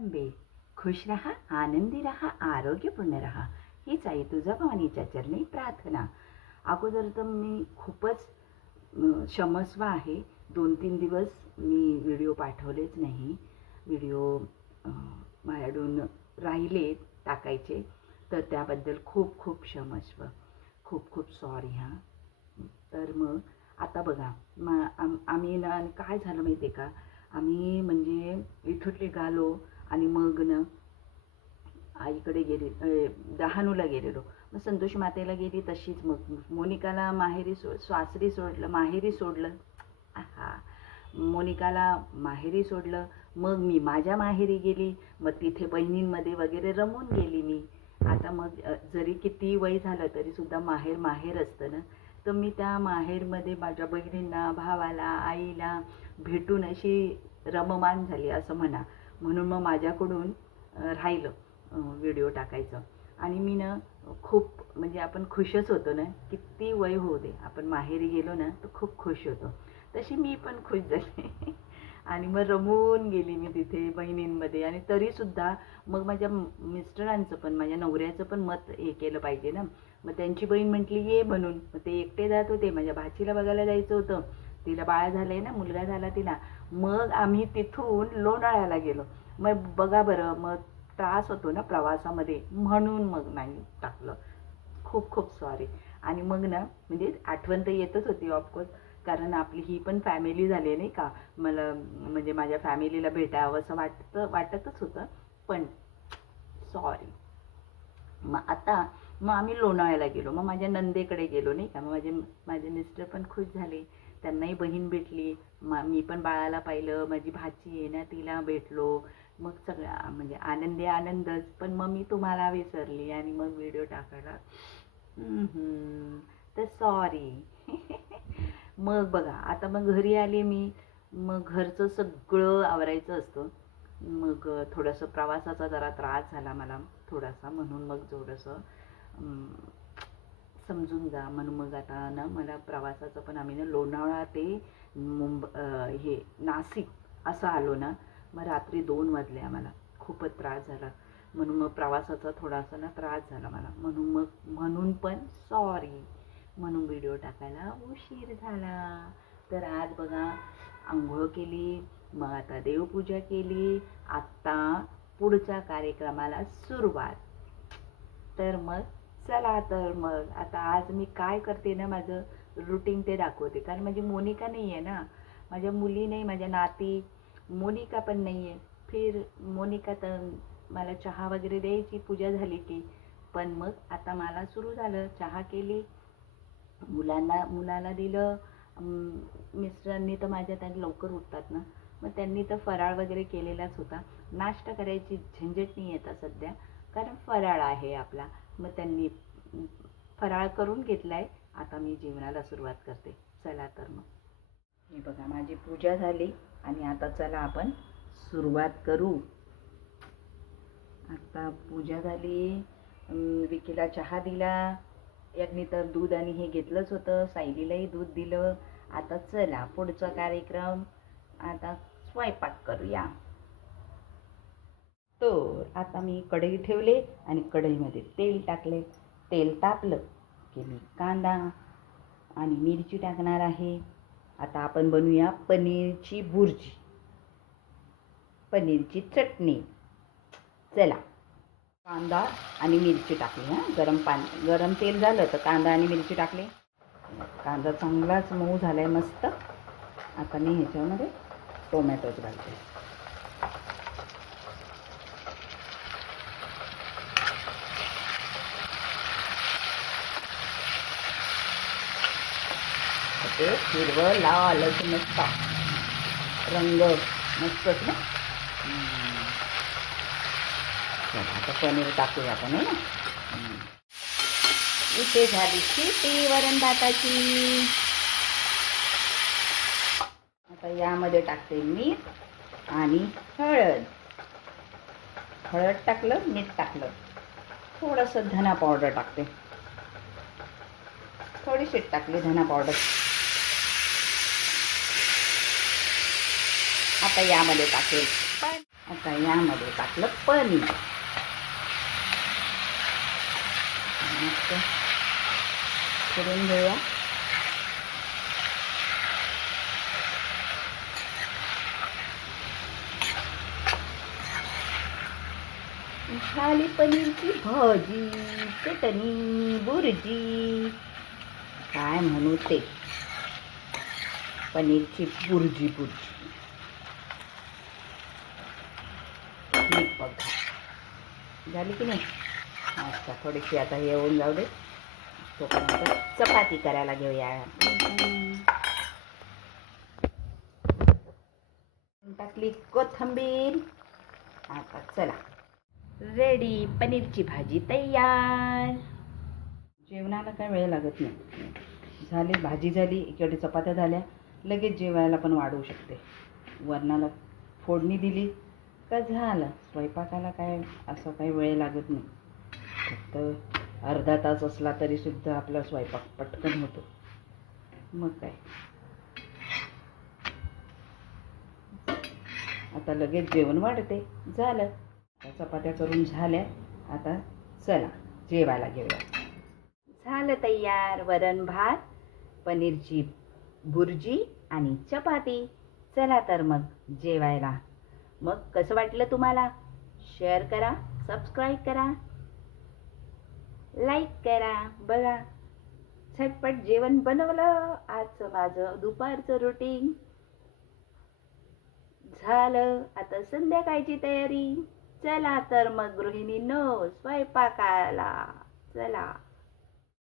अंबे खुश रहा आनंदी रहा आरोग्यपूर्ण रहा. हीच आई तुझा भवानीच्या चरणी प्रार्थना. अगोदर तर मी खूपच क्षमस्व आहे. दोन तीन दिवस मी व्हिडिओ पाठवलेच नाही. व्हिडिओ माझ्याकडून राहिले टाकायचे. तर त्याबद्दल खूप खूप क्षमस्व. खूप खूप सॉरी हां. तर मग आता बघा मा आम आम्ही ना काय झालं माहिती आहे का? आम्ही म्हणजे इथून निघालो. आणि मग ना आईकडे गेले डहाणूला गेलेलो. मग संतोष मातेला गेली तशीच. मग मोनिकाला माहेरी सो सासरी सोडलं माहेरी सोडलं. हा मोनिकाला माहेरी सोडलं. मग मी माझ्या माहेरी गेली. मग तिथे बहिणींमध्ये वगैरे रमून गेली मी. आता मग जरी किती वय झालं तरीसुद्धा माहेर माहेर असतं ना. तर मी त्या माहेरमध्ये माझ्या बहिणींना भावाला आईला भेटून अशी रममान झाली असं म्हणा. म्हणून मग माझ्याकडून राहिलं व्हिडिओ टाकायचं. आणि मी ना खूप म्हणजे आपण खुशच होतो ना किती वय होऊ दे आपण माहेरी गेलो ना तर खूप खुश होतो. तशी मी पण खुश झाले. आणि मग रमून गेली मी तिथे बहिणींमध्ये. आणि तरीसुद्धा मग माझ्या मिस्टरांचं पण माझ्या नवऱ्याचं पण मत हे केलं पाहिजे ना. मग त्यांची बहीण म्हटली ये म्हणून. मग ते एकटे जात होते. माझ्या भाचीला बघायला जायचं होतं. तिला बाळ झालं आहे ना मुलगा झाला तिला. मग आम्ही तिथून लोणाळ्याला गेलो. मग बघा बरं मग त्रास होतो ना प्रवासामध्ये म्हणून मग नाही टाकलं. खूप खूप सॉरी आणि मग ना म्हणजे आठवण तर येतच होती ऑफकोर्स कारण आपली ही पण फॅमिली झाली नाही का? मला म्हणजे माझ्या फॅमिलीला भेटावं असं वाटतं वाटतच होतं. पण सॉरी मग आता मग आम्ही लोणावळ्याला गेलो. मग माझ्या नंदेकडे गेलो नाही का? मग माझे माझे मिस्टर पण खुश झाले. त्यांनाही बहीण भेटली. मा मी पण बाळाला पाहिलं. माझी भाची आहे ना तिला भेटलो. मग सगळ्या म्हणजे आनंदी आनंदच. पण मग मी तुम्हाला विसरली आणि मग व्हिडिओ टाकायला. तर सॉरी मग बघा आता मग घरी आले मी. मग घरचं सगळं आवरायचं असतं. मग थोडंसं प्रवासाचा जरा त्रास झाला मला थोडासा म्हणून मग थोडंसं समजून जा म्हणून मग आता ना मला प्रवासाचं पण आम्ही ना लोणावळा ते मुंब हे नाशिक असं आलो ना मग रात्री दोन वाजले आम्हाला. खूपच त्रास झाला. म्हणून मग प्रवासाचा थोडासा ना त्रास झाला मला. म्हणून मग म्हणून पण सॉरी म्हणून व्हिडिओ टाकायला उशीर झाला. तर आज बघा आंघोळ केली मग आता देवपूजा केली आत्ता पुढच्या कार्यक्रमाला सुरुवात. तर मग चला तर मग. आता आज मी काय करते ना माझं रुटीन ते दाखवते. कारण माझी मोनिका नाही आहे ना. माझ्या मुली नाही माझ्या नाती मोनिका पण नाही आहे फिर मोनिका तर मला चहा वगैरे द्यायची पूजा झाली की. पण मग आता मला सुरू झालं. चहा केली. मुलांना मुलाला दिलं. मिस्टरांनी तर माझ्या त्यांनी लवकर उठतात ना. मग त्यांनी तर फराळ वगैरे केलेलाच होता. नाश्ता करायची झंझट नाही येतात सध्या. कारण फराळ आहे आपला. मग त्यांनी फराळ करून घेतलाय. आता मी जेवणाला सुरुवात करते. चला तर मग. हे बघा माझी पूजा झाली आणि आता चला आपण सुरुवात करू. आता पूजा झाली. विकीला चहा दिला. यांनी तर दूध आणि हे घेतलंच होतं. सायलीलाही दूध दिलं. आता चला पुढचा कार्यक्रम. आता स्वयंपाक करूया. तर आता मी कढई ठेवले आणि कढईमध्ये तेल टाकले. तेल तापलं की मी कांदा आणि मिरची टाकणार आहे. आता आपण बनवूया पनीरची भुर्जी. पनीरची चटणी. चला. कांदा आणि मिरची टाकली हां? गरम पाणी गरम तेल झालं तर कांदा आणि मिरची टाकली. कांदा चांगलाच मऊ झाला आहे मस्त. आता मी ह्याच्यामध्ये टोमॅटोच घालते. ते हिरवं लाल असं मस्त. रंग मस्तच ना? आता पनीर टाकूया आपण ना? इथे झाली शिटी वरण भाताची आता यामध्ये टाकते मीठ आणि हळद. हळद टाकलं मीठ टाकलं. थोडंसं धना पावडर टाकते. थोडीशी टाकली धना पावडर. आता यामध्ये टाकेल. पण आता यामध्ये टाकलं पनीर. करून घेऊया. झाली पनीरची भाजी चटणी बुर्जी. काय म्हणू ते? पनीरची बुर्जी बुर्जी ही बघा झाली की नाही? अच्छा थोडीशी आता हे होऊन जाऊ दे. तोपर्यंत चपाती करायला घेऊया. टाकली कोथंबीर. आता चला. रेडी पनीरची भाजी तयार. जेवणाला काय वेळ लागत नाही. झाली भाजी झाली इकडे चपात्या झाल्या. लगेच जेवायला पण वाढवू शकते. वरणाला फोडणी दिली. का झालं. स्वयंपाकाला काय असं काही वेळ लागत नाही. फक्त अर्धा तास असला तरी सुद्धा आपला स्वयंपाक पटकन होतो. मग काय? आता लगेच जेवण वाढते. झालं. चपात्या करून झाल्या. आता चला जेवायला घेऊया. झालं तयार. वरण भात पनीरची भुर्जी आणि चपाती. चला तर मग जेवायला. मग कसं वाटलं तुम्हाला? शेअर करा सबस्क्राईब करा लाईक करा बघा. झटपट जेवण बनवलं. आजचं माझं दुपारचं रुटीन झालं. आता संध्याकाळची तयारी. चला तर मग गृहिणींनो स्वयंपाकाला चला.